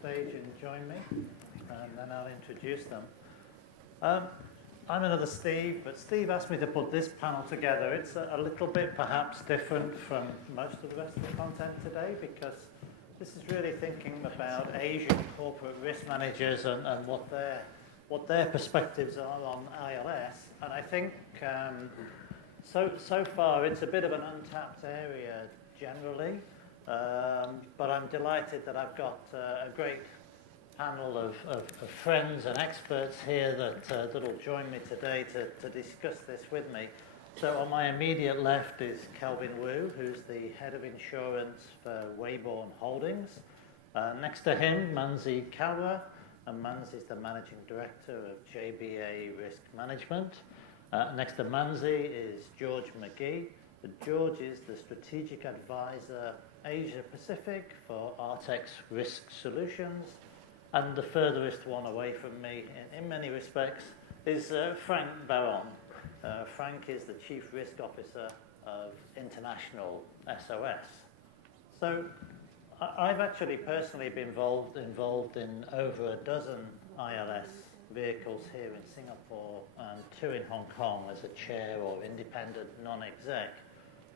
stage and join me, and then I'll introduce them. I'm another Steve, but Steve asked me to put this panel together. It's a little bit perhaps different from most of the rest of the content today, because this is really thinking about Asian corporate risk managers and what their perspectives are on ILS. And I think so far it's a bit of an untapped area generally, but I'm delighted that I've got a great panel of friends and experts here that'll join me today to discuss this with me. So on my immediate left is Kelvin Wu, who's the head of insurance for Weybourne Holdings. Next to him, Mansi Kalra, and Mansi is the managing director of JBA Risk Management. Next to Mansi is George McGhie. George is the strategic advisor Asia Pacific for Artex Risk Solutions. And the furthest one away from me, in many respects, is Franck Baron. Franck is the Chief Risk Officer of International SOS. So I've actually personally been involved in over a dozen ILS vehicles here in Singapore and 2 in Hong Kong as a chair or independent non-exec.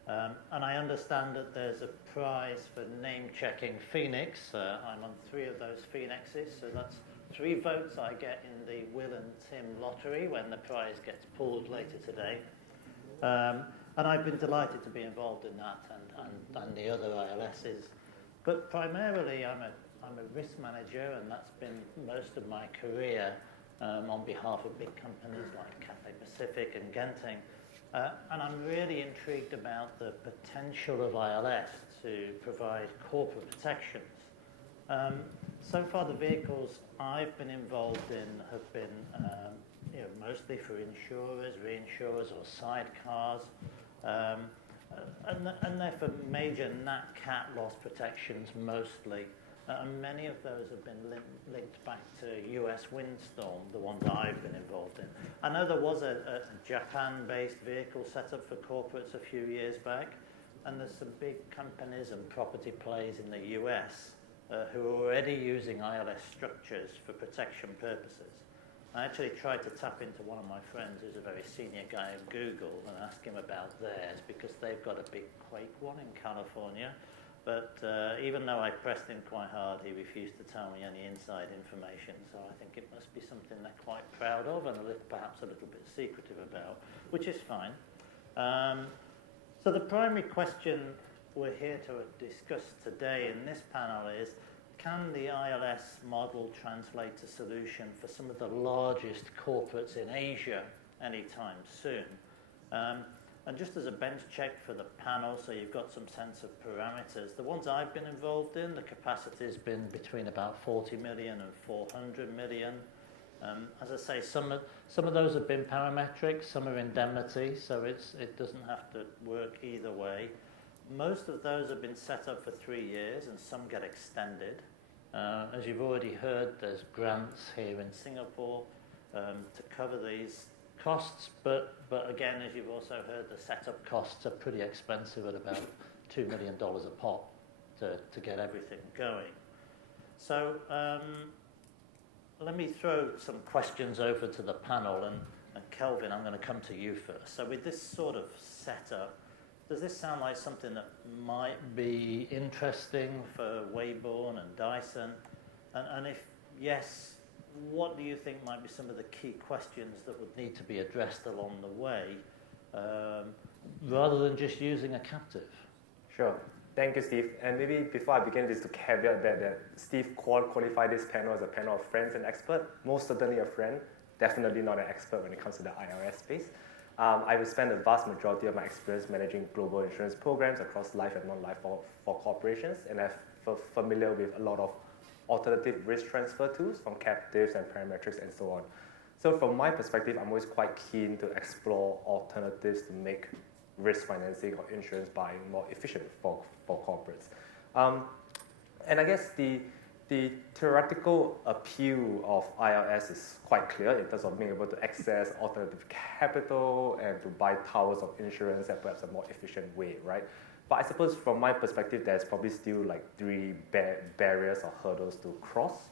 And I understand that there's a prize for name-checking Phoenix. I'm on 3 of those Phoenixes, so that's 3 votes I get in the Will and Tim lottery when the prize gets pulled later today. And I've been delighted to be involved in that and the other ILSs. But primarily, I'm a risk manager, and that's been most of my career on behalf of big companies like Cathay Pacific and Genting. And I'm really intrigued about the potential of ILS to provide corporate protections. So far, the vehicles I've been involved in have been mostly for insurers, reinsurers, or sidecars. And they're for major nat-cat loss protections mostly. And many of those have been linked back to US windstorm, the ones I've been involved in. I know there was a Japan-based vehicle set up for corporates a few years back, and there's some big companies and property plays in the US who are already using ILS structures for protection purposes. I actually tried to tap into one of my friends who's a very senior guy at Google and ask him about theirs, because they've got a big quake one in California. But even though I pressed him quite hard, he refused to tell me any inside information. So I think it must be something they're quite proud of and perhaps a little bit secretive about, which is fine. So the primary question we're here to discuss today in this panel is, can the ILS model translate a solution for some of the largest corporates in Asia anytime soon? And just as a bench check for the panel, so you've got some sense of parameters, the ones I've been involved in, the capacity's been between about 40 million and 400 million. As I say, some of those have been parametric, some are indemnity, so it doesn't have to work either way. Most of those have been set up for 3 years, and some get extended. As you've already heard, there's grants here in Singapore to cover these costs, but again, as you've also heard, the setup costs are pretty expensive at about $2 million a pop to get everything going. So let me throw some questions over to the panel, and Kelvin, I'm going to come to you first. So with this sort of setup, does this sound like something that might be interesting for Weybourne and Dyson? And if yes, what do you think might be some of the key questions that would need to be addressed along the way, rather than just using a captive? Sure. Thank you, Steve. And maybe before I begin, just to caveat that Steve qualified this panel as a panel of friends and experts. Most certainly a friend, definitely not an expert when it comes to the ILS space. I will spend the vast majority of my experience managing global insurance programs across life and non-life for corporations, and I'm familiar with a lot of alternative risk transfer tools from captives and parametrics and so on. So from my perspective, I'm always quite keen to explore alternatives to make risk financing or insurance buying more efficient for corporates. And I guess the theoretical appeal of ILS is quite clear in terms of being able to access alternative capital and to buy towers of insurance at perhaps a more efficient way, right? But I suppose from my perspective, there's probably still like three barriers or hurdles to cross,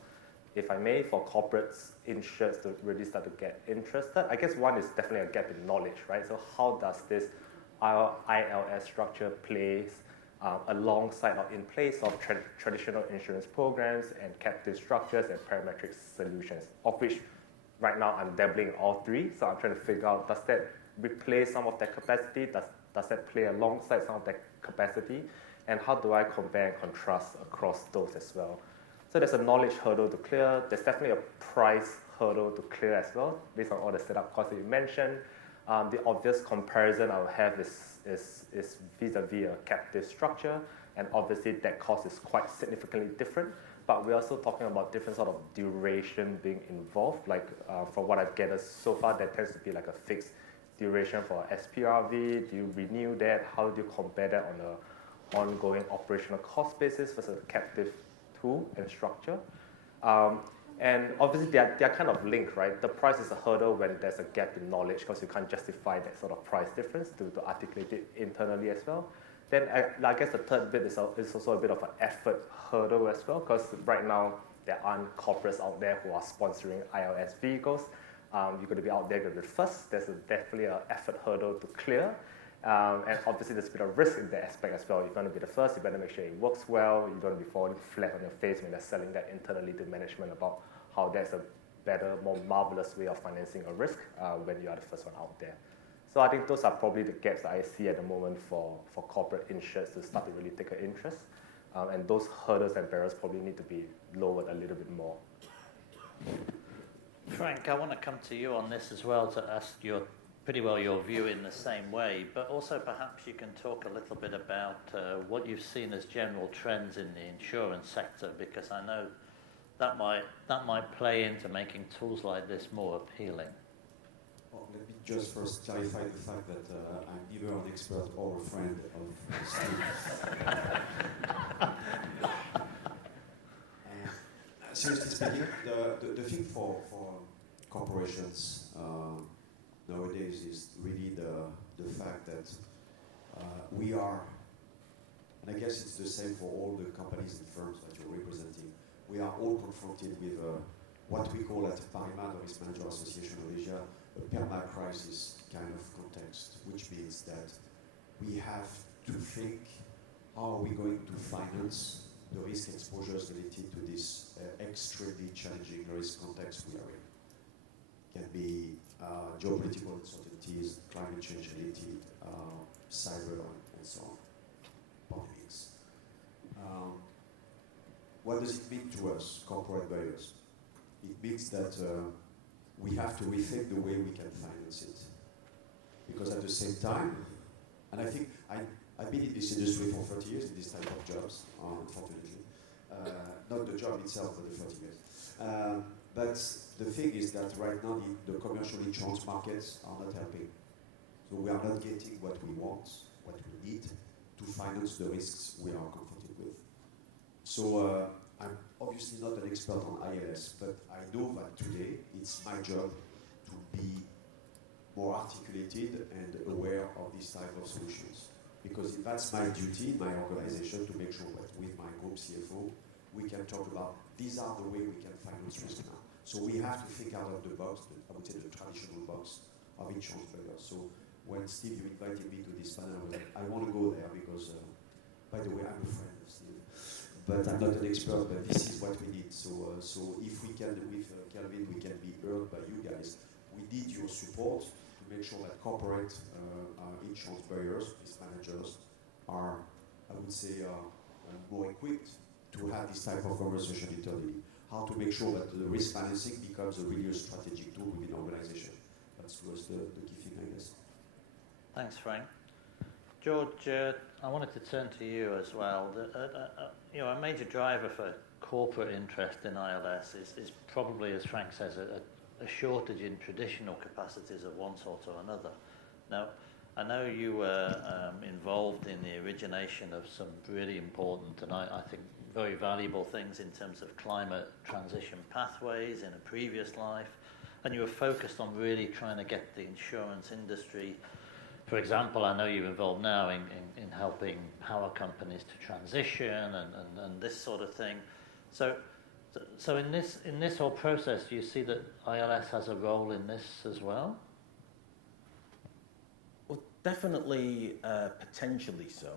if I may, for corporates, insurers to really start to get interested. I guess one is definitely a gap in knowledge, right? So how does this ILS structure place alongside or in place of traditional insurance programs and captive structures and parametric solutions, of which right now I'm dabbling in all three. So I'm trying to figure out, does that replace some of that capacity? Does that play alongside some of that capacity? And how do I compare and contrast across those as well? So there's a knowledge hurdle to clear. There's definitely a price hurdle to clear as well, based on all the setup costs that you mentioned. The obvious comparison I will have is vis-a-vis a captive structure, and obviously that cost is quite significantly different, but we're also talking about different sort of duration being involved. Like from what I've gathered so far, there tends to be like a fixed duration for SPRV. Do you renew that? How do you compare that on an ongoing operational cost basis versus a captive tool and structure? And obviously, they are kind of linked, right? The price is a hurdle when there's a gap in knowledge because you can't justify that sort of price difference to articulate it internally as well. Then I guess the third bit is also a bit of an effort hurdle as well, because right now there aren't corporates out there who are sponsoring ILS vehicles. You're going to be out there going to be first. There's definitely an effort hurdle to clear. And obviously there's a bit of risk in that aspect as well. You're going to be the first, you better make sure it works well. You don't want to be falling flat on your face when they're selling that internally to management about how that's a better, more marvelous way of financing a risk when you are the first one out there. So I think those are probably the gaps that I see at the moment for corporate insurers to start to really take an interest. And those hurdles and barriers probably need to be lowered a little bit more. Franck, I want to come to you on this as well to ask your view in the same way, but also perhaps you can talk a little bit about what you've seen as general trends in the insurance sector, because I know that might play into making tools like this more appealing. Well, let me just first clarify the fact that I'm neither an expert or a friend of Steve. Seriously speaking, the thing for corporations nowadays is really the fact that we are, and I guess it's the same for all the companies and firms that you're representing, we are all confronted with what we call at Artemis ILS Association of Asia a perma-crisis kind of context, which means that we have to think how are we going to finance the risk exposures related to this extremely challenging risk context we are in. Can be geopolitical uncertainties, climate change related, cyber, and so on, pandemics. What does it mean to us, corporate buyers? It means that we have to rethink the way we can finance it. Because at the same time, and I think I've been in this industry for 30 years in this type of jobs, unfortunately. Not the job itself, but the 30 years. But the thing is that right now the commercial insurance markets are not helping. So we are not getting what we want, what we need to finance the risks we are confronted with. So I'm obviously not an expert on ILS, but I know that today it's my job to be more articulated and aware of these type of solutions. Because that's my duty, my organization, to make sure that with my group CFO, we can talk about these are the way we can finance risk now. So we have to think out of the box, I would say the traditional box of insurance players. So when Steve, you invited me to this panel, I was like, I want to go there because, by the way, I'm a friend of Steve. But I'm not an expert, but this is what we need. So if we can, with Kelvin, we can be heard by you guys. We need your support to make sure that corporate insurance buyers, risk managers, are, I would say, more equipped to have this type of conversation internally. How to make sure that the risk financing becomes a really strategic tool within the organization. That's was the key thing, I guess. Thanks, Frank. George, I wanted to turn to you as well. A major driver for corporate interest in ILS is probably, as Frank says, a shortage in traditional capacities of one sort or another. Now, I know you were involved in the origination of some really important and I think very valuable things in terms of climate transition pathways in a previous life, and you were focused on really trying to get the insurance industry for example, I know you're involved now in helping power companies to transition and this sort of thing. So in this whole process, do you see that ILS has a role in this as well? Well, definitely, potentially so.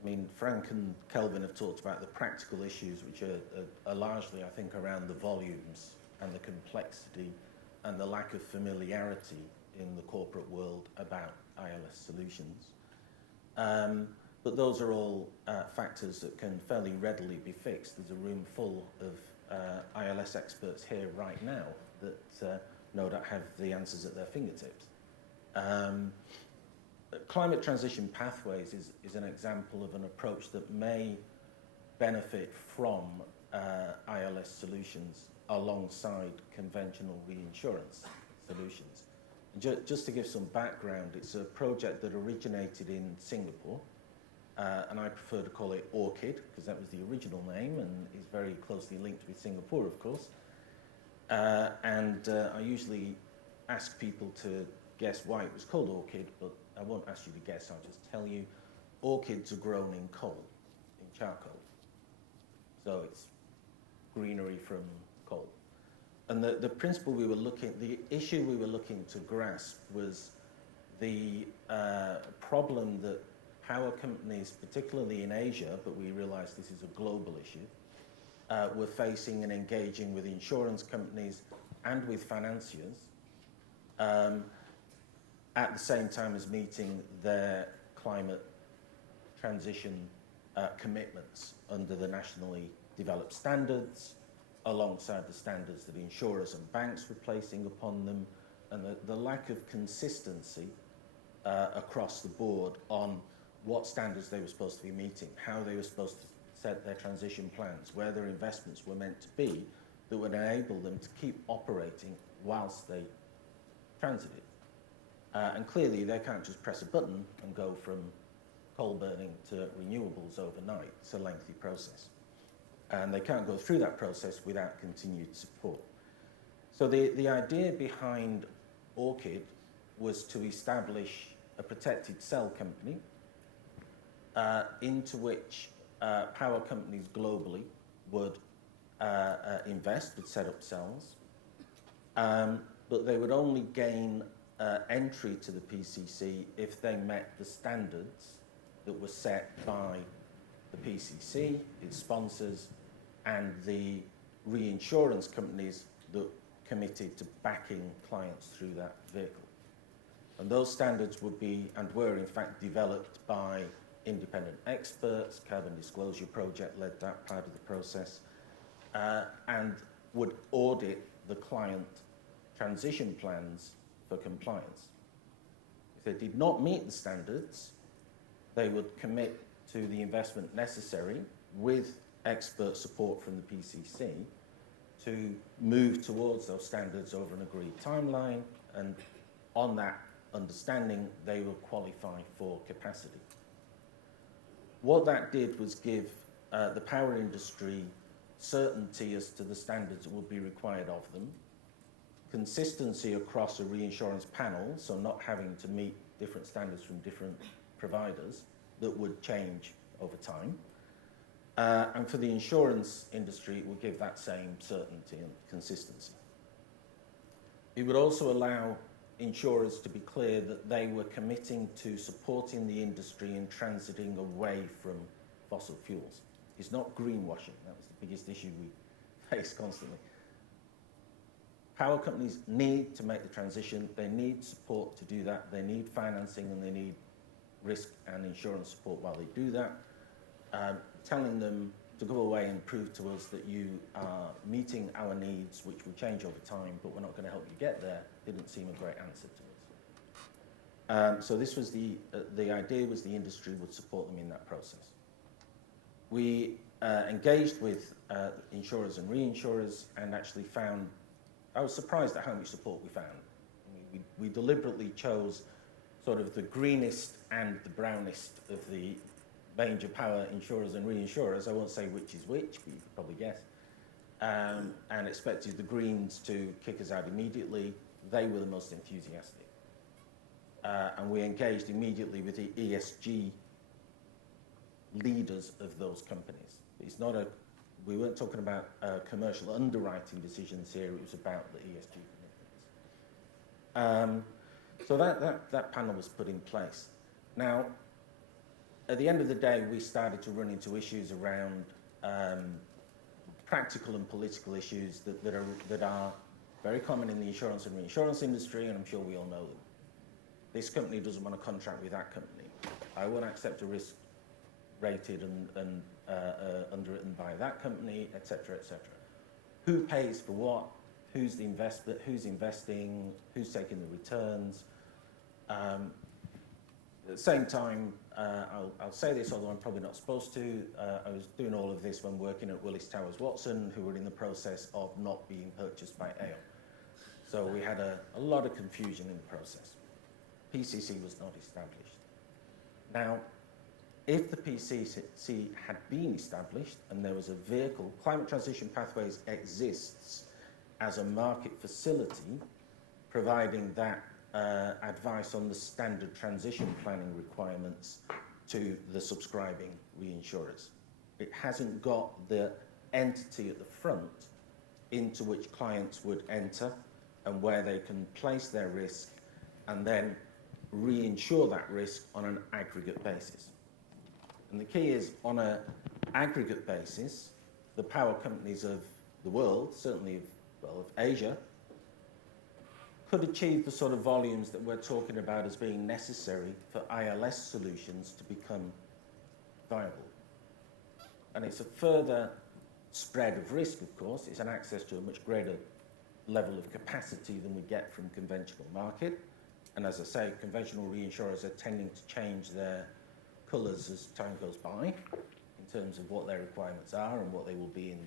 I mean, Franck and Kelvin have talked about the practical issues, which are largely, I think, around the volumes and the complexity and the lack of familiarity in the corporate world about ILS solutions. But those are all factors that can fairly readily be fixed. There's a room full of ILS experts here right now that no doubt have the answers at their fingertips. Climate transition pathways is an example of an approach that may benefit from ILS solutions alongside conventional reinsurance solutions. Just to give some background, it's a project that originated in Singapore, and I prefer to call it ORCID because that was the original name and is very closely linked with Singapore, of course. I usually ask people to guess why it was called ORCID, but I won't ask you to guess, I'll just tell you. Orchids are grown in coal, in charcoal. So it's greenery from coal. And the principle we were the issue we were looking to grasp was the problem that power companies, particularly in Asia, but we realize this is a global issue, were facing and engaging with insurance companies and with financiers at the same time as meeting their climate transition commitments under the nationally developed standards, alongside the standards that insurers and banks were placing upon them, and the lack of consistency across the board on what standards they were supposed to be meeting, how they were supposed to set their transition plans, where their investments were meant to be, that would enable them to keep operating whilst they transited. And clearly they can't just press a button and go from coal burning to renewables overnight. It's a lengthy process. And they can't go through that process without continued support. So the idea behind ORCID was to establish a protected cell company into which power companies globally would invest, would set up cells, but they would only gain entry to the PCC if they met the standards that were set by the PCC, its sponsors, and the reinsurance companies that committed to backing clients through that vehicle. And those standards would be, and were in fact, developed by independent experts. Carbon Disclosure Project led that part of the process, and would audit the client transition plans for compliance. If they did not meet the standards, they would commit to the investment necessary with expert support from the PCC to move towards those standards over an agreed timeline, and on that understanding, they will qualify for capacity. What that did was give the power industry certainty as to the standards that would be required of them, consistency across a reinsurance panel, so not having to meet different standards from different providers that would change over time. And for the insurance industry, it would give that same certainty and consistency. It would also allow insurers to be clear that they were committing to supporting the industry in transiting away from fossil fuels. It's not greenwashing. That was the biggest issue we face constantly. Power companies need to make the transition. They need support to do that. They need financing, and they need risk and insurance support while they do that. Telling them to go away and prove to us that you are meeting our needs, which will change over time, but we're not going to help you get there, didn't seem a great answer to us. So this was the idea was the industry would support them in that process. We engaged with insurers and reinsurers and actually found, I was surprised at how much support we found. We deliberately chose sort of the greenest and the brownest of the range of power insurers and reinsurers. I won't say which is which, but you could probably guess. And expected the greens to kick us out immediately. They were the most enthusiastic. and we engaged immediately with the ESG leaders of those companies. It's not we weren't talking about commercial underwriting decisions here, it was about the ESG commitments. So that panel was put in place. Now, at the end of the day, we started to run into issues around practical and political issues that are very common in the insurance and reinsurance industry, and I'm sure we all know them. This company doesn't want to contract with that company. I won't accept a risk rated and underwritten by that company, etc., etc. Who pays for what? Who's the investor? Who's investing? Who's taking the returns? At the same time, I'll say this, although I'm probably not supposed to. I was doing all of this when working at Willis Towers Watson, who were in the process of not being purchased by Aon. So we had a lot of confusion in the process. PCC was not established. Now, if the PCC had been established and there was a vehicle, Climate Transition Pathways exists as a market facility, providing that advice on the standard transition planning requirements to the subscribing reinsurers. It hasn't got the entity at the front into which clients would enter and where they can place their risk and then reinsure that risk on an aggregate basis. And the key is, on an aggregate basis, the power companies of the world, certainly of Asia, could achieve the sort of volumes that we're talking about as being necessary for ILS solutions to become viable. And it's a further spread of risk, of course. It's an access to a much greater level of capacity than we get from conventional market. And as I say, conventional reinsurers are tending to change their colours as time goes by in terms of what their requirements are and what they will be in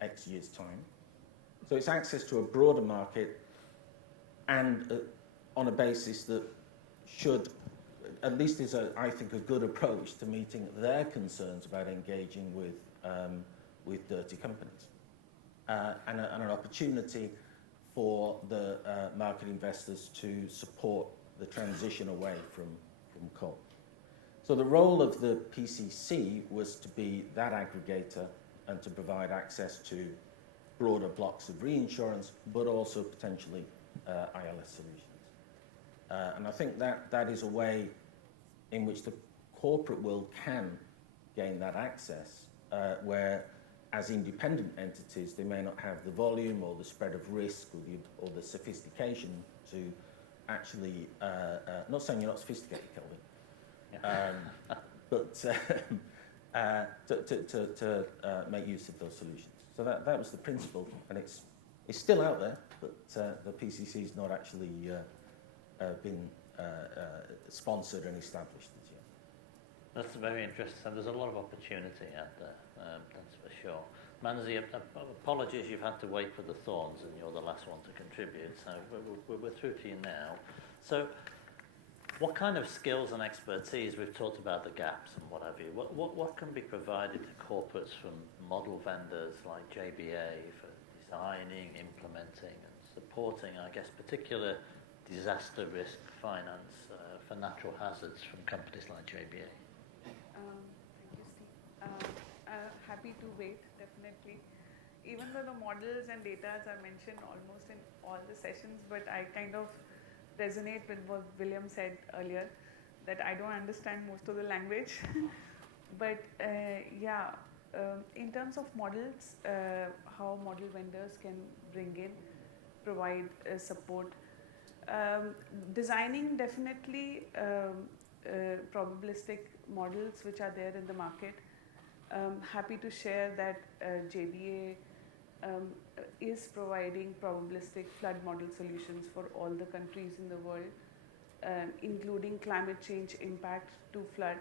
X years' time. So it's access to a broader market and on a basis that should, at least is, I think, a good approach to meeting their concerns about engaging with dirty companies. And an opportunity for the market investors to support the transition away from coal. So the role of the PCC was to be that aggregator and to provide access to broader blocks of reinsurance, but also potentially ILS solutions. And I think that is a way in which the corporate world can gain that access, where as independent entities, they may not have the volume or the spread of risk or the sophistication to actually, not saying you're not sophisticated, Kelvin, but to make use of those solutions. So that was the principle, and it's still out there, but the PCC has not actually been sponsored and established as yet. That's very interesting. So there's a lot of opportunity out there, that's for sure. Mansi, apologies you've had to wait for the thorns and you're the last one to contribute, so we're through to you now. So what kind of skills and expertise, we've talked about the gaps and what have you, what can be provided to corporates from model vendors like JBA for designing, implementing and supporting, I guess, particular disaster risk finance for natural hazards from companies like JBA? Thank you, Steve. Happy to wait, definitely. Even though the models and data are mentioned almost in all the sessions, but I kind of resonate with what William said earlier, that I don't understand most of the language. But in terms of models, how model vendors can provide support. Designing definitely probabilistic models which are there in the market. Happy to share that JBA is providing probabilistic flood model solutions for all the countries in the world, including climate change impact to flood.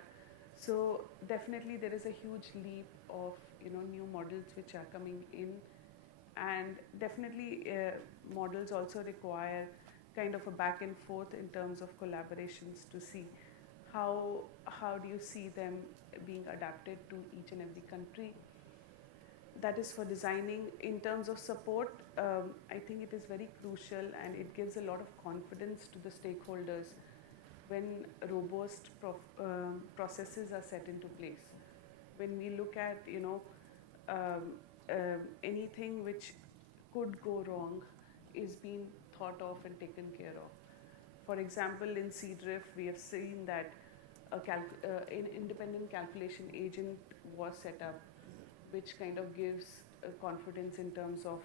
So definitely there is a huge leap of new models which are coming in, and definitely models also require kind of a back and forth in terms of collaborations to see how do you see them being adapted to each and every country. That is for designing. In terms of support, I think it is very crucial and it gives a lot of confidence to the stakeholders when robust processes are set into place. When we look at, anything which could go wrong is being thought of and taken care of. For example, in Seadrift, we have seen that an independent calculation agent was set up, which kind of gives confidence in terms of,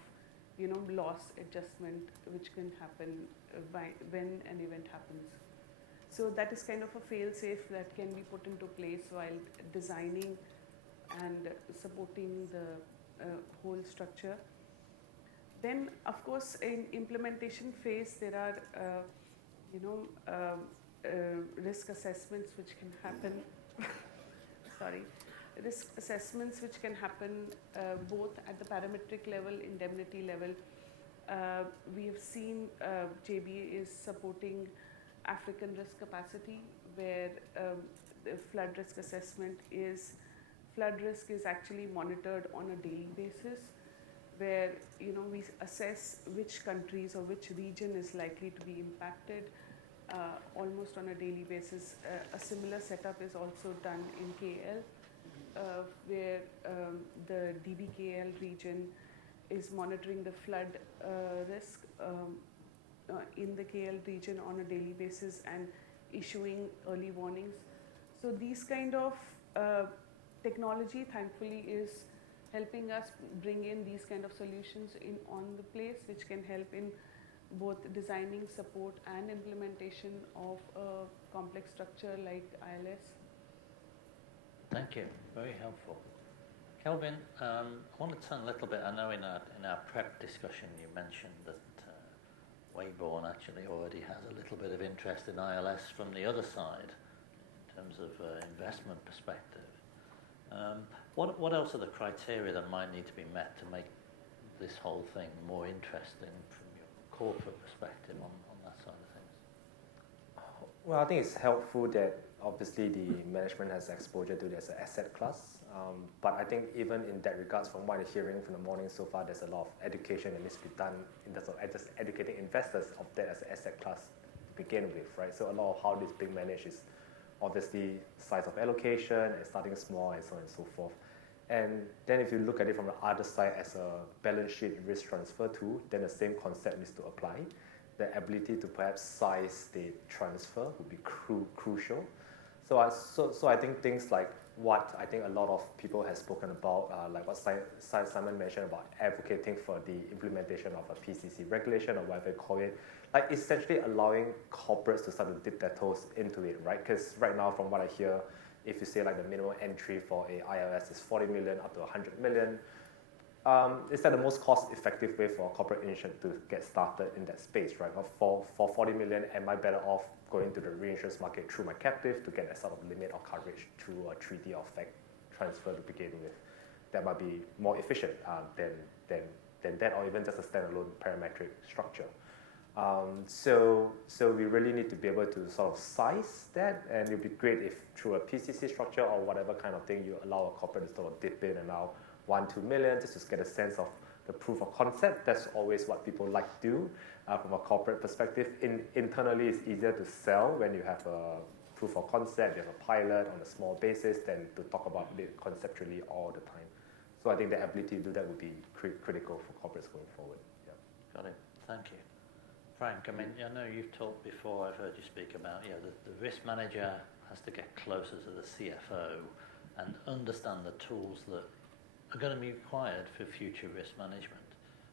loss adjustment, which can happen when an event happens. So that is kind of a fail-safe that can be put into place while designing and supporting the whole structure. Then, of course, in implementation phase, there are, risk assessments which can happen. Sorry, risk assessments which can happen both at the parametric level, indemnity level. We have seen JBA is supporting African risk capacity, where the flood risk assessment is, flood risk is actually monitored on a daily basis, where we assess which countries or which region is likely to be impacted almost on a daily basis. A similar setup is also done in KL, where the DBKL region is monitoring the flood risk in the KL region on a daily basis and issuing early warnings. So these kind of technology, thankfully, is helping us bring in these kind of solutions on the place, which can help in both designing, support and implementation of a complex structure like ILS. Thank you, very helpful. Kelvin, I want to turn a little bit, I know in our prep discussion you mentioned that Weybourne actually already has a little bit of interest in ILS from the other side in terms of investment perspective. What else are the criteria that might need to be met to make this whole thing more interesting from your corporate perspective on that side of things? Well, I think it's helpful that obviously the management has exposure to this asset class. But I think even in that regards, from what I'm hearing from the morning so far, there's a lot of education that needs to be done in terms of just educating investors of that as an asset class to begin with, right? So a lot of how this is being managed is obviously size of allocation and starting small and so on and so forth. And then if you look at it from the other side as a balance sheet risk transfer tool, then the same concept needs to apply. The ability to perhaps size the transfer would be crucial. So I think things like what I think a lot of people have spoken about, like what Simon mentioned about advocating for the implementation of a PCC regulation or whatever you call it, like essentially allowing corporates to start to dip their toes into it, right? Because right now, from what I hear, if you say like the minimum entry for a ILS is 40 million up to 100 million, is that the most cost-effective way for a corporate insurance to get started in that space, right? For 40 million, am I better off going to the reinsurance market through my captive to get a sort of limit of coverage through a treaty or fact transfer to begin with? That might be more efficient than that, or even just a standalone parametric structure. So we really need to be able to sort of size that, and it would be great if through a PCC structure or whatever kind of thing, you allow a corporate to sort of dip in and now 1-2 million just to get a sense of the proof of concept. That's always what people like to do from a corporate perspective. Internally, it's easier to sell when you have a proof of concept, you have a pilot on a small basis, than to talk about it conceptually all the time. So I think the ability to do that would be critical for corporates going forward. Yeah. Got it. Thank you. Franck, I mean, I know you've talked before, I've heard you speak about, the risk manager has to get closer to the CFO and understand the tools that are going to be required for future risk management.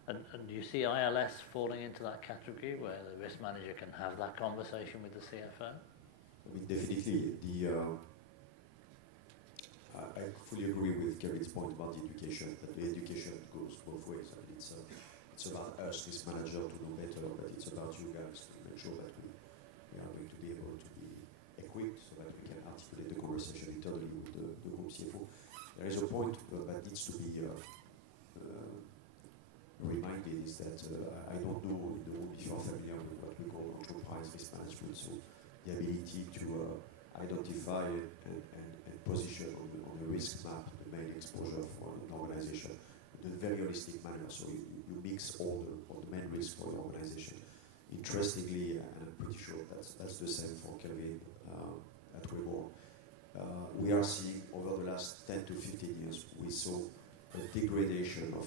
And do you see ILS falling into that category where the risk manager can have that conversation with the CFO? I mean, definitely. I fully agree with Kelvin's point about the education, that the education goes both ways. I mean, it's about us, risk manager, to know better, but it's about you guys to make sure that we are going to be able to be equipped so that we can articulate the conversation internally with the group CFO. There is a point that needs to be reminded, is that I don't know in the room if you are familiar with what we call enterprise risk management, so the ability to identify and position on the risk map the main exposure for an organization in a very holistic manner. So you mix all the main risks for your organization interestingly, and I'm pretty sure that's the same for Kelvin at Weybourne, we are seeing over the last 10 to 15 years, we saw a degradation of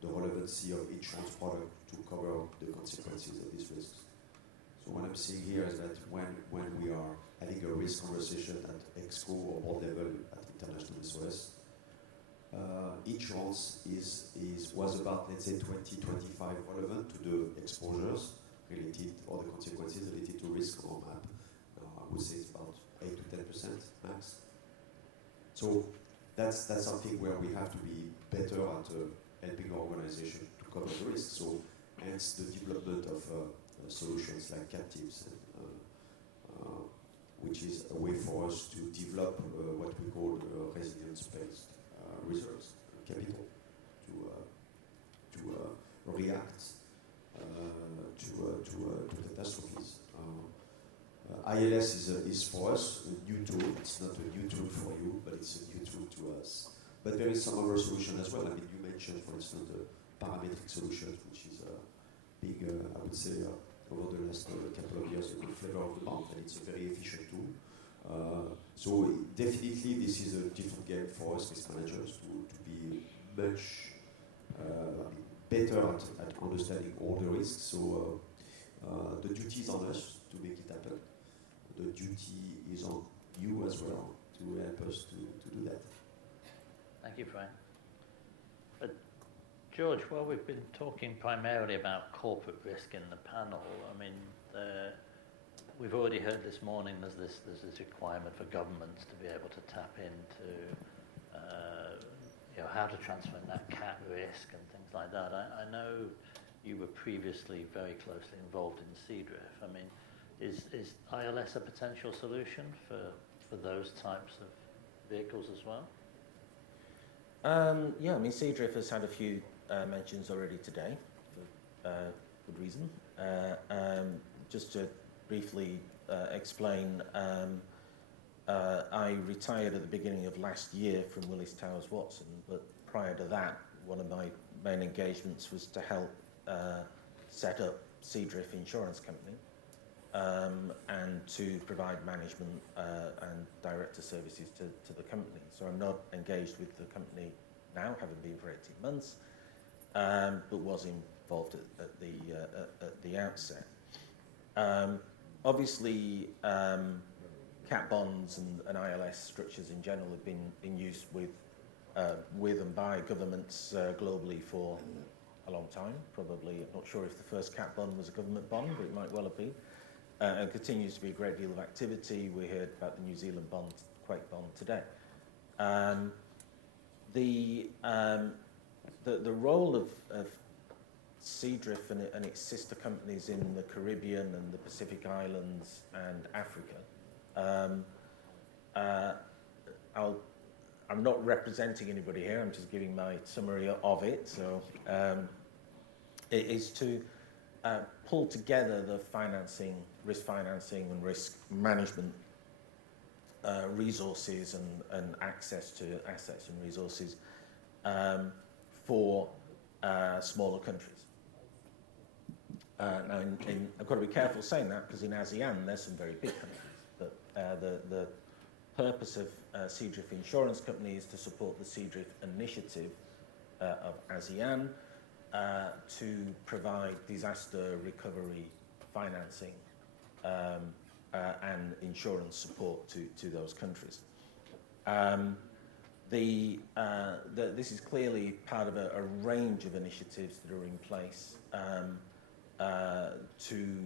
the relevancy of insurance product to cover the consequences of these risks. So what I'm seeing here is that when we are having a risk conversation at EXCO or board level at International SOS, insurance was about, let's say, 20-25 relevant to the exposures related, or the consequences related to risk on map. I would say it's about 8 to 10% max. So that's something where we have to be better at helping our organization to cover the risk. So hence the development of solutions like captives, which is a way for us to develop what we call resilience-based reserves, capital, to react to catastrophes. ILS is for us a new tool. It's not a new tool for you, but it's a new tool to us. But there is some other solution as well. I mean, you mentioned, for instance, the parametric solution, which is being, I would say, over the last couple of years, a good flavor of the month, and it's a very efficient tool. So definitely, this is a different game for us, risk managers, to be much better at understanding all the risks. So the duty is on us to make it happen. The duty is on you as well to help us to do that. Thank you, Frank. George, well, we've been talking primarily about corporate risk in the panel. I mean, we've already heard this morning there's this requirement for governments to be able to tap into how to transfer that cat risk and things like that. I know you were previously very closely involved in Seadrift. I mean, is ILS a potential solution for those types of vehicles as well? Yeah, I mean, Seadrift has had a few mentions already today, for good reason. Just to briefly explain, I retired at the beginning of last year from Willis Towers Watson, but prior to that, one of my main engagements was to help set up Seadrift Insurance Company and to provide management and director services to the company. So I'm not engaged with the company now, haven't been for 18 months, but was involved at the outset. Obviously, cat bonds and ILS structures in general have been in use with and by governments globally for a long time. Probably, I'm not sure if the first cat bond was a government bond, but it might well have been. And continues to be a great deal of activity. We heard about the New Zealand bond, Quake bond today. The role of Seadrift and its sister companies in the Caribbean and the Pacific Islands and Africa. I'm not representing anybody here. I'm just giving my summary of it. So it is to pull together the financing, risk financing and risk management resources and access to assets and resources for smaller countries. Now, I've got to be careful saying that because in ASEAN there's some very big countries. But the purpose of Seadrift Insurance Company is to support the Seadrift initiative of ASEAN to provide disaster recovery financing and insurance support to those countries. This is clearly part of a range of initiatives that are in place to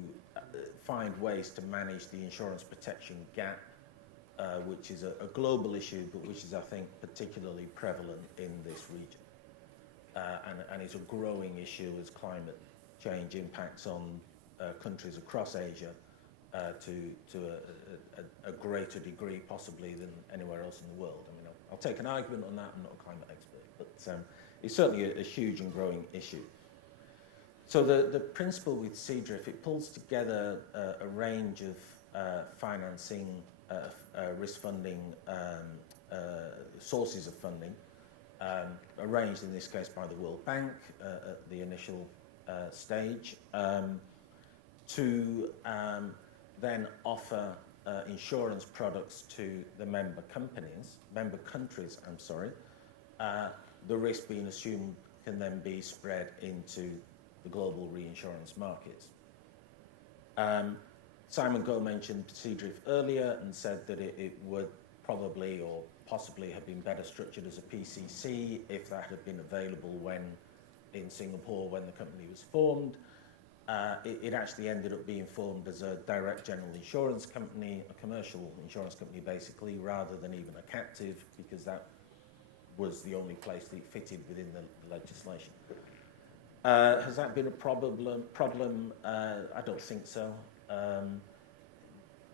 find ways to manage the insurance protection gap, which is a global issue, but which is, I think, particularly prevalent in this region. And it's a growing issue as climate change impacts on countries across Asia to a greater degree possibly than anywhere else in the world. I mean, I'll take an argument on that. I'm not a climate expert, but it's certainly a huge and growing issue. So the principle with Seadrift, it pulls together a range of financing, risk funding, sources of funding, arranged in this case by the World Bank at the initial stage, to then offer insurance products to the member countries, I'm sorry, the risk being assumed can then be spread into the global reinsurance markets. Simon Goh mentioned Seadrift earlier and said that it would probably or possibly have been better structured as a PCC if that had been available in Singapore when the company was formed. It actually ended up being formed as a direct general insurance company, a commercial insurance company basically, rather than even a captive, because that was the only place that it fitted within the legislation. Has that been a problem? I don't think so.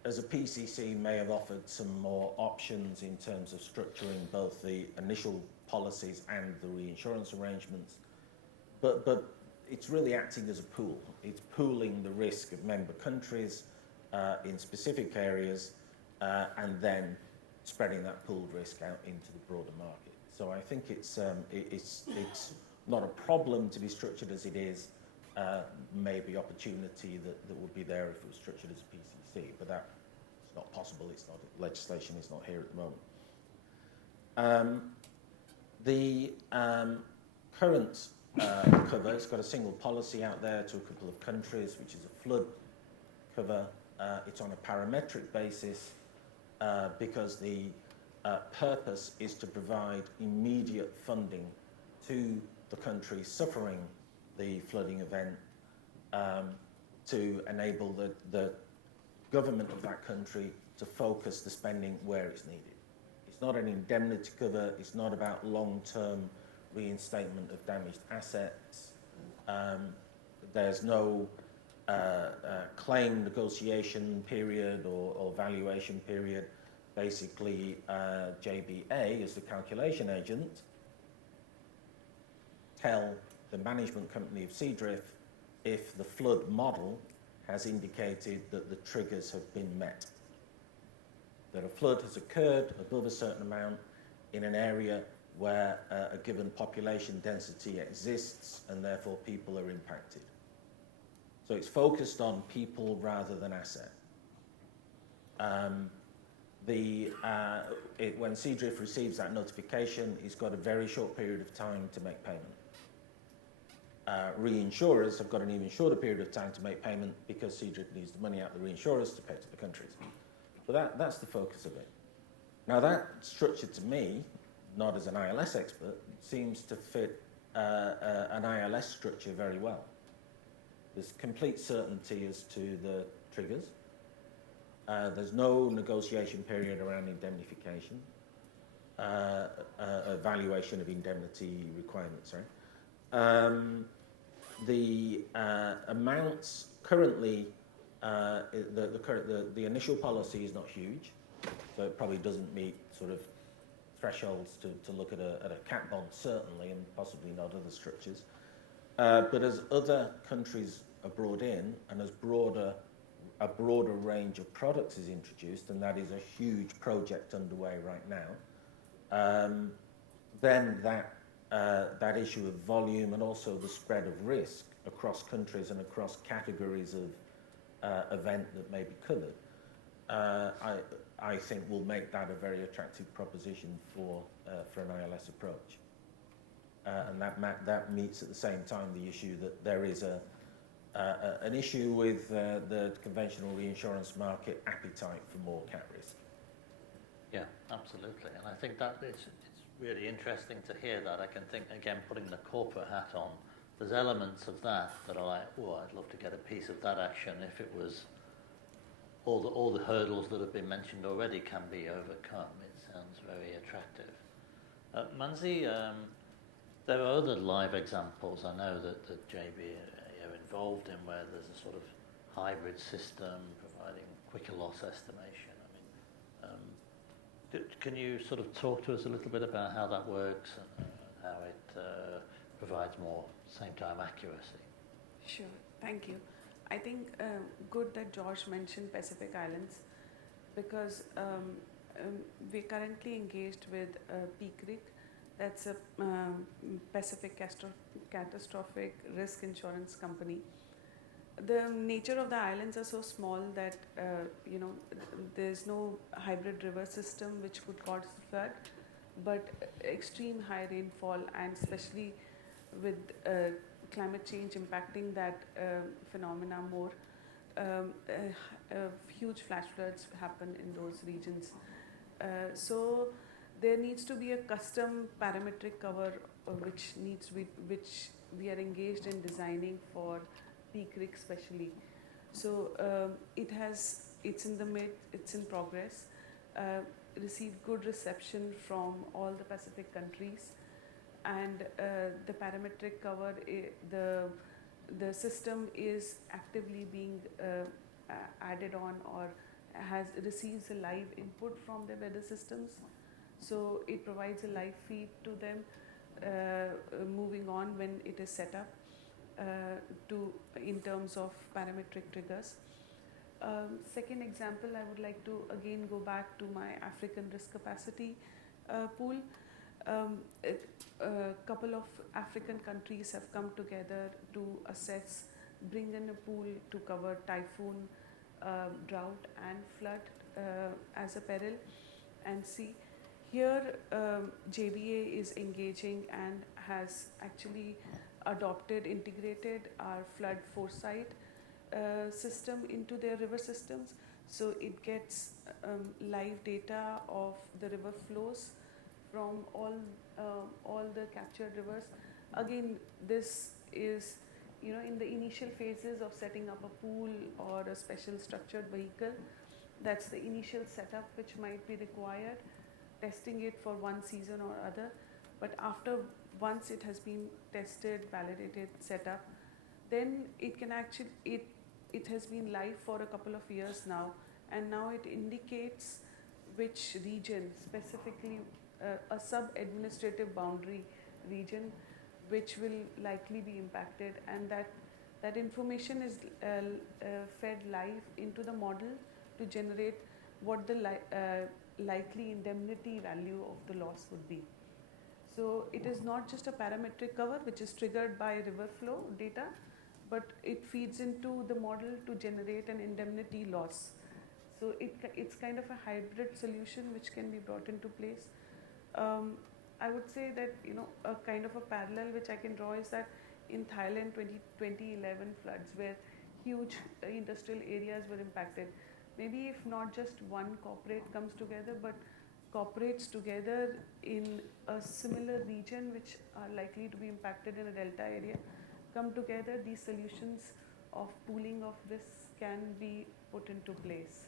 As a PCC may have offered some more options in terms of structuring both the initial policies and the reinsurance arrangements, but it's really acting as a pool. It's pooling the risk of member countries in specific areas and then spreading that pooled risk out into the broader market. So I think it's not a problem to be structured as it is. Maybe opportunity that would be there if it was structured as a PCC, but that's not possible. It's not, legislation is not here at the moment. The current cover, it's got a single policy out there to a couple of countries, which is a flood cover. It's on a parametric basis because the purpose is to provide immediate funding to the country suffering the flooding event to enable the government of that country to focus the spending where it's needed. It's not an indemnity cover, it's not about long-term reinstatement of damaged assets. There's no claim negotiation period or valuation period. Basically, JBA, as the calculation agent, tell the management company of Seadrift if the flood model has indicated that the triggers have been met. That a flood has occurred above a certain amount in an area where a given population density exists and therefore people are impacted. So it's focused on people rather than asset. When Seadrift receives that notification, it's got a very short period of time to make payment. Reinsurers have got an even shorter period of time to make payment because Seadrift needs the money out of the reinsurers to pay to the countries. So that's the focus of it. Now that structure to me, not as an ILS expert, seems to fit an ILS structure very well. There's complete certainty as to the triggers. There's no negotiation period around indemnification, evaluation of indemnity requirements, sorry. The amounts currently, the initial policy is not huge, so it probably doesn't meet sort of thresholds to look at a cat bond, certainly, and possibly not other structures. But as other countries are brought in, and as a broader range of products is introduced, and that is a huge project underway right now, then that issue of volume and also the spread of risk across countries and across categories of event that may be covered, I think will make that a very attractive proposition for an ILS approach. And that meets at the same time the issue that there is an issue with the conventional reinsurance market appetite for more cat risk. Yeah, absolutely. And I think that it's really interesting to hear that. I can think, again, putting the corporate hat on, there's elements of that are like, oh, I'd love to get a piece of that action if it was all the hurdles that have been mentioned already can be overcome. It sounds very attractive. Mansi, there are other live examples I know that JB are involved in where there's a sort of hybrid system providing quicker loss estimation. I mean, can you sort of talk to us a little bit about how that works and how it provides more same-time accuracy? Sure, thank you. I think good that Josh mentioned Pacific Islands because we're currently engaged with PCRIC. That's a Pacific Catastrophic Risk Insurance Company. the nature of the islands are so small that there's no hybrid river system which could cause flood, but extreme high rainfall, and especially with climate change impacting that phenomena more, huge flash floods happen in those regions. So there needs to be a custom parametric cover which we are engaged in designing for peak risk especially. So it's in progress, received good reception from all the Pacific countries, and the parametric cover, the system is actively being added on, or receives a live input from the weather systems. So it provides a live feed to them moving on when it is set up in terms of parametric triggers. Second example, I would like to again go back to my African risk capacity pool. A couple of African countries have come together to bring in a pool to cover typhoon, drought and flood as a peril. And see, here JBA is engaging and has actually integrated our flood foresight system into their river systems. So it gets live data of the river flows from all the captured rivers. Again, this is in the initial phases of setting up a pool or a special structured vehicle. That's the initial setup which might be required, testing it for one season or other. But once it has been tested, validated, set up, then it can it has been live for a couple of years now, and now it indicates which region, specifically a sub-administrative boundary region, which will likely be impacted, and that information is fed live into the model to generate what the likely indemnity value of the loss would be. So it is not just a parametric cover which is triggered by river flow data, but it feeds into the model to generate an indemnity loss. So it's kind of a hybrid solution which can be brought into place. I would say that a kind of a parallel which I can draw is that in Thailand 2011 floods, where huge industrial areas were impacted, maybe if not just one corporate comes together, but corporates together in a similar region which are likely to be impacted in a delta area, come together, these solutions of pooling of risks can be put into place.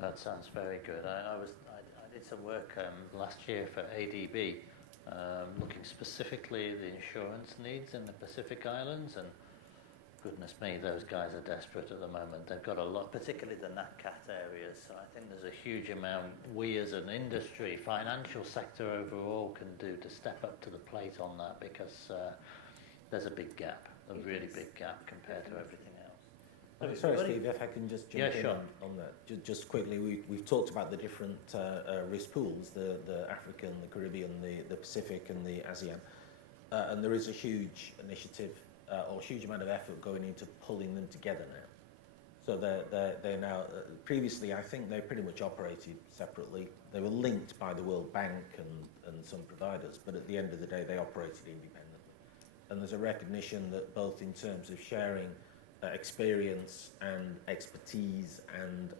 That sounds very good. I did some work last year for ADB, looking specifically at the insurance needs in the Pacific Islands, and goodness me, those guys are desperate at the moment. They've got a lot, particularly the NatCat areas. So I think there's a huge amount we as an industry, financial sector overall, can do to step up to the plate on that, because there's a big gap, a really big gap compared to everything else. Sorry, Steve, if I can just jump in sure. on that. Just quickly, we've talked about the different risk pools, the African, the Caribbean, the Pacific and the ASEAN. And there is a huge initiative or huge amount of effort going into pulling them together now. So they're now, previously I think they pretty much operated separately. They were linked by the World Bank and some providers, but at the end of the day they operated independently. And there's a recognition that both in terms of sharing experience and expertise and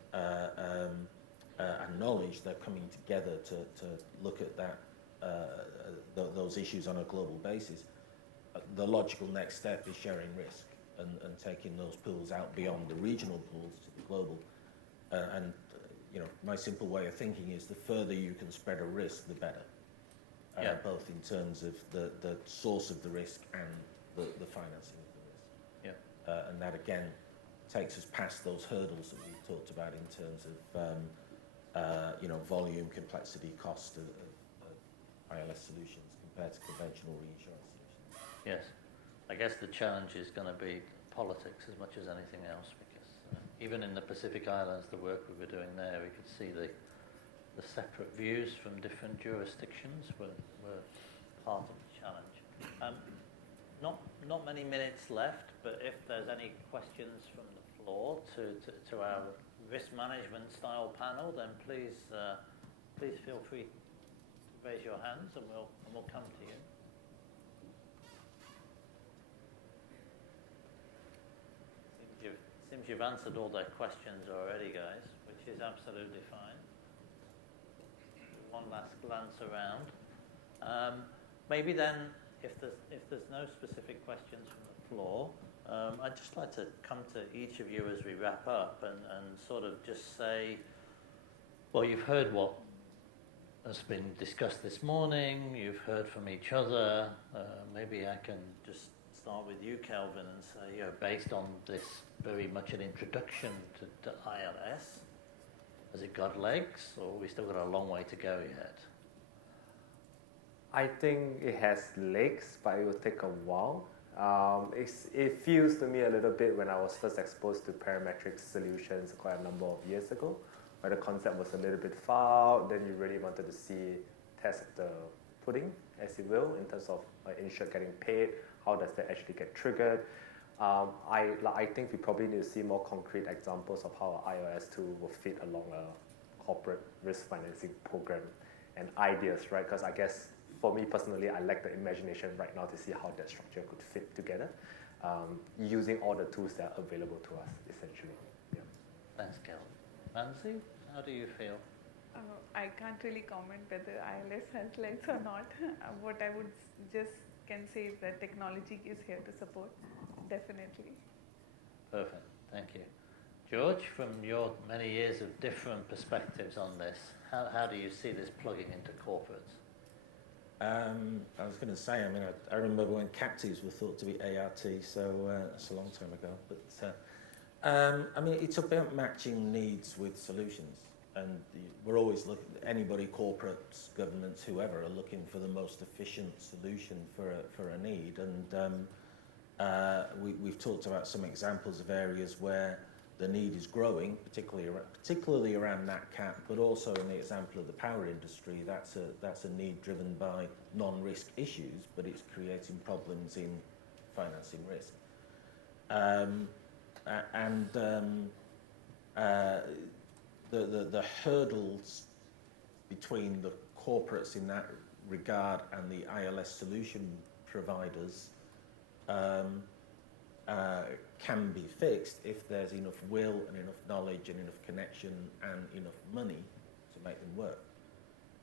knowledge, they're coming together to look at those issues on a global basis. The logical next step is sharing risk and taking those pools out beyond the regional pools to the global. My simple way of thinking is the further you can spread a risk, the better. Both in terms of the source of the risk and the financing of the risk. And that again takes us past those hurdles that we've talked about in terms of volume, complexity, cost of ILS solutions compared to conventional reinsurance solutions. Yes, I guess the challenge is going to be politics as much as anything else, because even in the Pacific Islands, the work we were doing there, we could see the separate views from different jurisdictions were part of the challenge. Not many minutes left, but if there's any questions from the floor to our risk management style panel, then please feel free to raise your hands, and we'll come to you. Seems you've answered all their questions already, guys, which is absolutely fine. One last glance around. Maybe then, if there's no specific questions from the floor, I'd just like to come to each of you as we wrap up and sort of just say, well, you've heard what has been discussed this morning, you've heard from each other. Maybe I can just start with you, Kelvin, and say, based on this very much an introduction to ILS, has it got legs, or we still got a long way to go yet? I think it has legs, but it will take a while. It feels to me a little bit when I was first exposed to parametric solutions quite a number of years ago, where the concept was a little bit far out, then you really wanted to test the pudding, as you will, in terms of insured getting paid, how does that actually get triggered. I think we probably need to see more concrete examples of how an ILS tool will fit along a corporate risk financing program and ideas, right? Because I guess for me personally, I lack the imagination right now to see how that structure could fit together, using all the tools that are available to us, essentially. Yeah. Thanks, Kelvin. Mansi, how do you feel? I can't really comment whether ILS has legs or not. What I would just can say is that technology is here to support, definitely. Perfect, thank you. George, from your many years of different perspectives on this, how do you see this plugging into corporates? I was going to say, I remember when captives were thought to be ART, so that's a long time ago. But it's about matching needs with solutions, and we're always looking. Anybody, corporates, governments, whoever, are looking for the most efficient solution for a need. And we've talked about some examples of areas where the need is growing, particularly around NatCat, but also in the example of the power industry, that's a need driven by non-risk issues, but it's creating problems in financing risk. The hurdles between the corporates in that regard and the ILS solution providers can be fixed if there's enough will and enough knowledge and enough connection and enough money to make them work.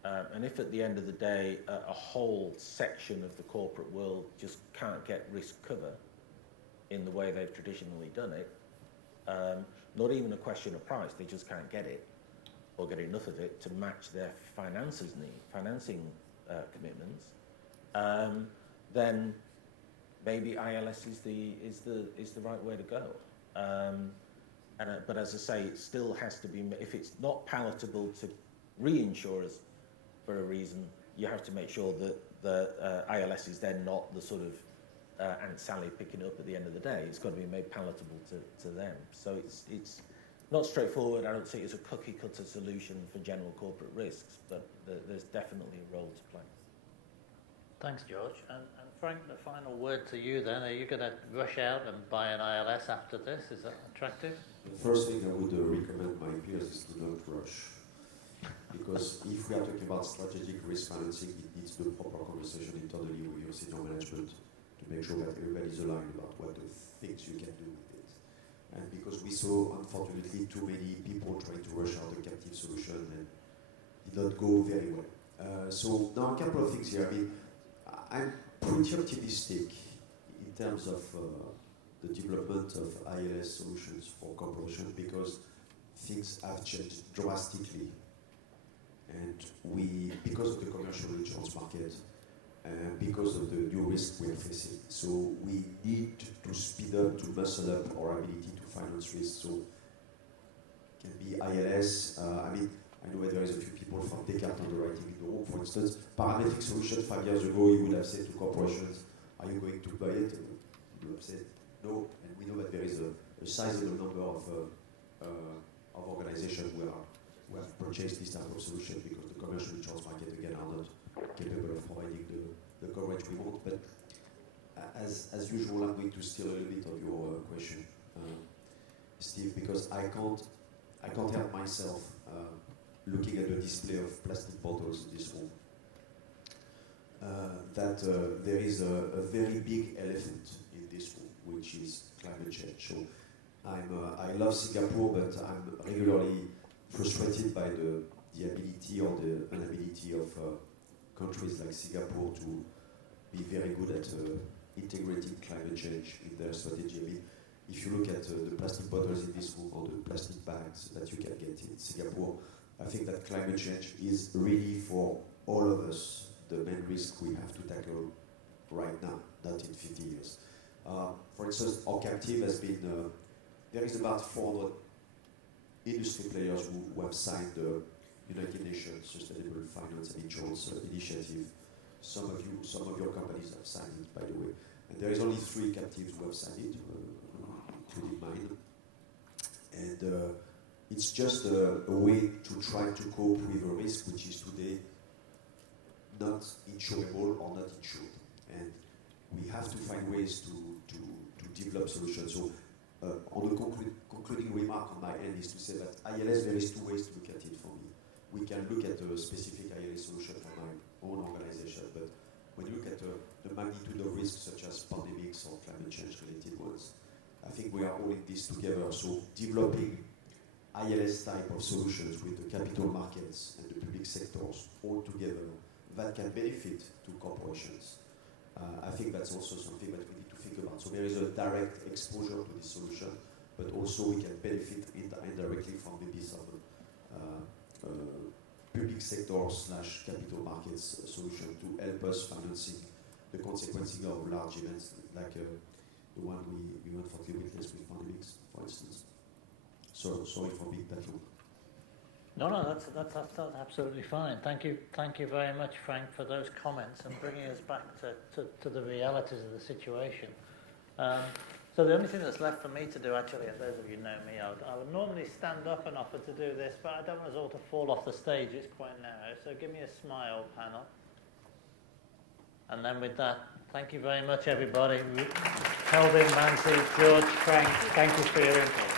And if at the end of the day a whole section of the corporate world just can't get risk cover in the way they've traditionally done it, not even a question of price, they just can't get it or get enough of it to match their financing commitments, then maybe ILS is the right way to go. But as I say, it still has to be, if it's not palatable to reinsurers for a reason, you have to make sure that the ILS is then not the sort of Aunt Sally picking up at the end of the day. It's got to be made palatable to them. So it's not straightforward. I don't see it as a cookie-cutter solution for general corporate risks, but there's definitely a role to play. Thanks, George. And Frank, the final word to you then. Are you going to rush out and buy an ILS after this? Is that attractive? The first thing I would recommend my peers is to not rush. Because if we are talking about strategic risk financing, it needs the proper conversation internally with your senior management to make sure that everybody is aligned about what the things you can do with it. And because we saw, unfortunately, too many people trying to rush out a captive solution and did not go very well. So now a couple of things here. I'm pretty optimistic in terms of the development of ILS solutions for corporations because things have changed drastically. And because of the commercial insurance market, because of the new risk we are facing. So we need to speed up, to muscle up our ability to finance risk. So it can be ILS. I know that there is a few people from Descartes underwriting in the room, for instance. Parametric solution 5 years ago, you would have said to corporations, are you going to buy it? You would have said no. And we know that there is a sizable number of organizations who have purchased this type of solution because the commercial insurance market, again, are not capable of providing the coverage we want. But as as usual, I'm going to steal a little bit of your question, Steve, because I can't help myself looking at the display of plastic bottles in this room. That there is a very big elephant in this room, which is climate change. So I love Singapore, but I'm regularly frustrated by the ability or the inability of countries like Singapore to be very good at integrating climate change in their strategy. I mean, if you look at the plastic bottles in this room or the plastic bags that you can get in Singapore, I think that climate change is really for all of us the main risk we have to tackle right now, not in 50 years. For instance, our captive has been, there is about 400 industry players who have signed the United Nations Sustainable Finance and Insurance Initiative. Some of your companies have signed it, by the way. And there is only 3 captives who have signed it, including mine. And it's just a way to try to cope with a risk which is today not insurable or not insured. And we have to find ways to develop solutions. So on the concluding remark on my end is to say that ILS, there is 2 ways to look at it for me. We can look at a specific ILS solution for my own organization, but when you look at the magnitude of risks such as pandemics or climate change related ones, I think we are all in this together. So developing ILS type of solutions with the capital markets and the public sectors all together that can benefit to corporations. I think that's also something that we need to think about. So there is a direct exposure to this solution, but also we can benefit indirectly from maybe some public sector / capital markets solution to help us financing the consequences of large events like the one we unfortunately witnessed with pandemics, for instance. So sorry for being that long. No, that's absolutely fine. Thank you very much, Frank, for those comments and bringing us back to the realities of the situation. So the only thing that's left for me to do, actually, and those of you who know me, I would normally stand up and offer to do this, but I don't want us all to fall off the stage. It's quite narrow. So give me a smile, panel. And then with that, thank you very much, everybody. Kelvin, Mansi, George, Frank, thank you for your input.